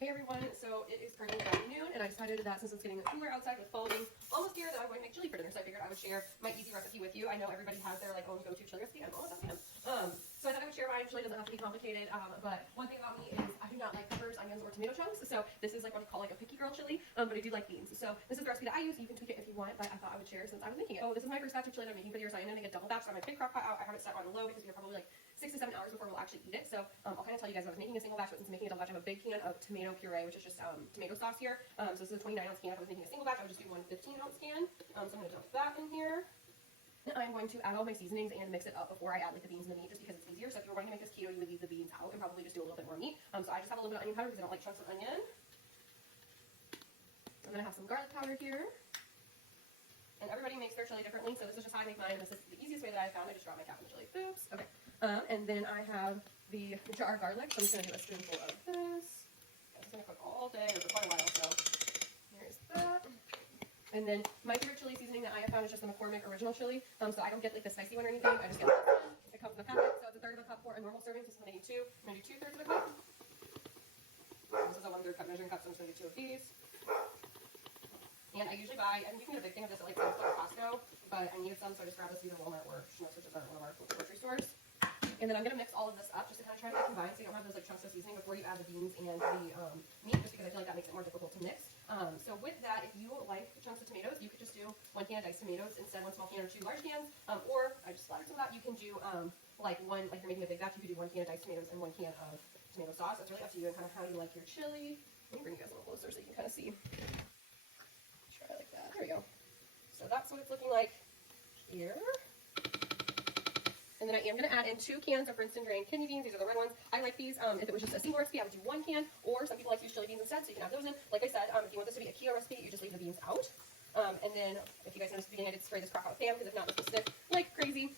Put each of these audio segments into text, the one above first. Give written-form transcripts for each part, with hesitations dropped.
Hey everyone, so it is currently about noon, and I decided that since it's getting cooler outside with fall being almost here, that I'm going to make chili for dinner. So I figured I would share my easy recipe with you. I know everybody has their own go-to chili recipe. I'm almost at him. So I thought I would share mine. Chili doesn't have to be complicated, but one thing about me is I do not like peppers, onions, or tomato chunks. So this is what I call a picky girl chili, but I do like beans. So this is the recipe that I use. You can tweak it if you want, but I thought I would share since I was making it. Oh, this is my first batch of chili that I'm making for the year, so I'm going to make a double batch. So I'm going to take Crockpot out. I have it set on low because we are probably 6 to 7 hours before we'll actually eat it. So I'll kind of tell you guys I was making a single batch, but since I'm making a double batch, I have a big can of tomato puree, which is just tomato sauce here. So this is a 29-ounce can. If I was making a single batch, I would just do one 15-ounce can. So I'm going to dump that in here. And I'm going to add all my seasonings and mix it up before I add the beans and the meat, just because it's easier. So if you were going to make this keto, you would leave the beans out and probably just do a little bit more meat. So I just have a little bit of onion powder because I don't like chunks of onion. I'm going to have some garlic powder here. And everybody makes their chili differently, so this is just how I make mine. This is the easiest way that I found. I just drop my cap in the chili. Oops. Okay. And then I have the jar garlic, so I'm just going to do a spoonful of this. It's going to cook all day or for quite a while, so here's that. And then my favorite chili seasoning that I have found is just the McCormick original chili. So I don't get the spicy one or anything. I just get this. It comes in a packet, so it's a third of a cup for a normal serving. So this is going to need 2. I'm going to do 2/3 of a cup. This is a 1/3 cup measuring cup, so I'm just going to do 2 of these. And I usually buy, and you can get a big thing of this at Costco, but I needed some, so I just grabbed this either Walmart or Schnucks, which is one of our grocery stores. And then I'm going to mix all of this up just to kind of try to combine so you don't have those chunks of seasoning before you add the beans and the meat, just because I feel like that makes it more difficult to mix. So with that, if you like chunks of tomatoes, you could just do 1 can of diced tomatoes instead, 1 small can or 2 large cans. Or I just slaughtered some of that. You can do like you're making a big batch, you could do 1 can of diced tomatoes and 1 can of tomato sauce. It's really up to you and kind of how you like your chili. Let me bring you guys a little closer so you can kind of see. Try like that. There we go. So that's what it's looking like here. And then I am going to add in 2 cans of rinsed and drained kidney beans. These are the red ones. I like these. If it was just a single recipe, I would do 1 can, or some people like to use chili beans instead, so you can add those in. Like I said, if you want this to be a keto recipe, you just leave the beans out. And then, if you guys noticed at the beginning, I did spray this Crockpot with Pam, because if not, this will stick like crazy.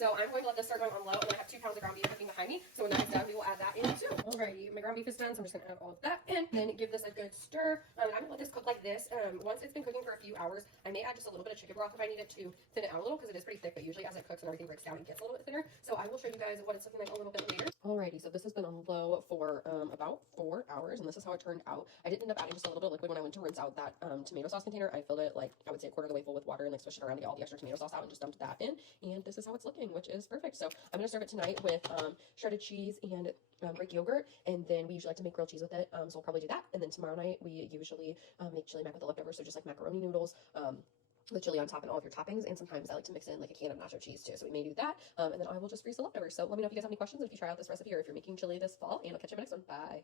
So I'm going to let this start going on low, and I have 2 pounds of ground beef cooking behind me. So when that is done, we will add that in too. Alrighty, my ground beef is done, so I'm just going to add all of that in, and then give this a good stir. I'm going to let this cook like this. Once it's been cooking for a few hours, I may add just a little bit of chicken broth if I need it to thin it out a little, because it is pretty thick, but usually as it cooks and everything breaks down, it gets a little bit thinner. So I will show you guys what it's looking like a little bit later. Alrighty, so this has been on low for about 4 hours, and this is how it turned out. I did end up adding just a little bit of liquid when I went to rinse out that tomato sauce container. I filled it I would say a quarter of the way full with water and swished it around to get all the extra tomato sauce out and just dumped that in. And this is how it's looking, which is perfect. So I'm going to serve it tonight with shredded cheese and Greek yogurt, and then we usually like to make grilled cheese with it, so we'll probably do that. And then tomorrow night we usually make chili mac with the leftovers, so just like macaroni noodles, with chili on top and all of your toppings, and sometimes I like to mix in like a can of nacho cheese too, so we may do that, and then I will just freeze the leftovers. So let me know if you guys have any questions, if you try out this recipe, or if you're making chili this fall, and I'll catch you in the next one. Bye.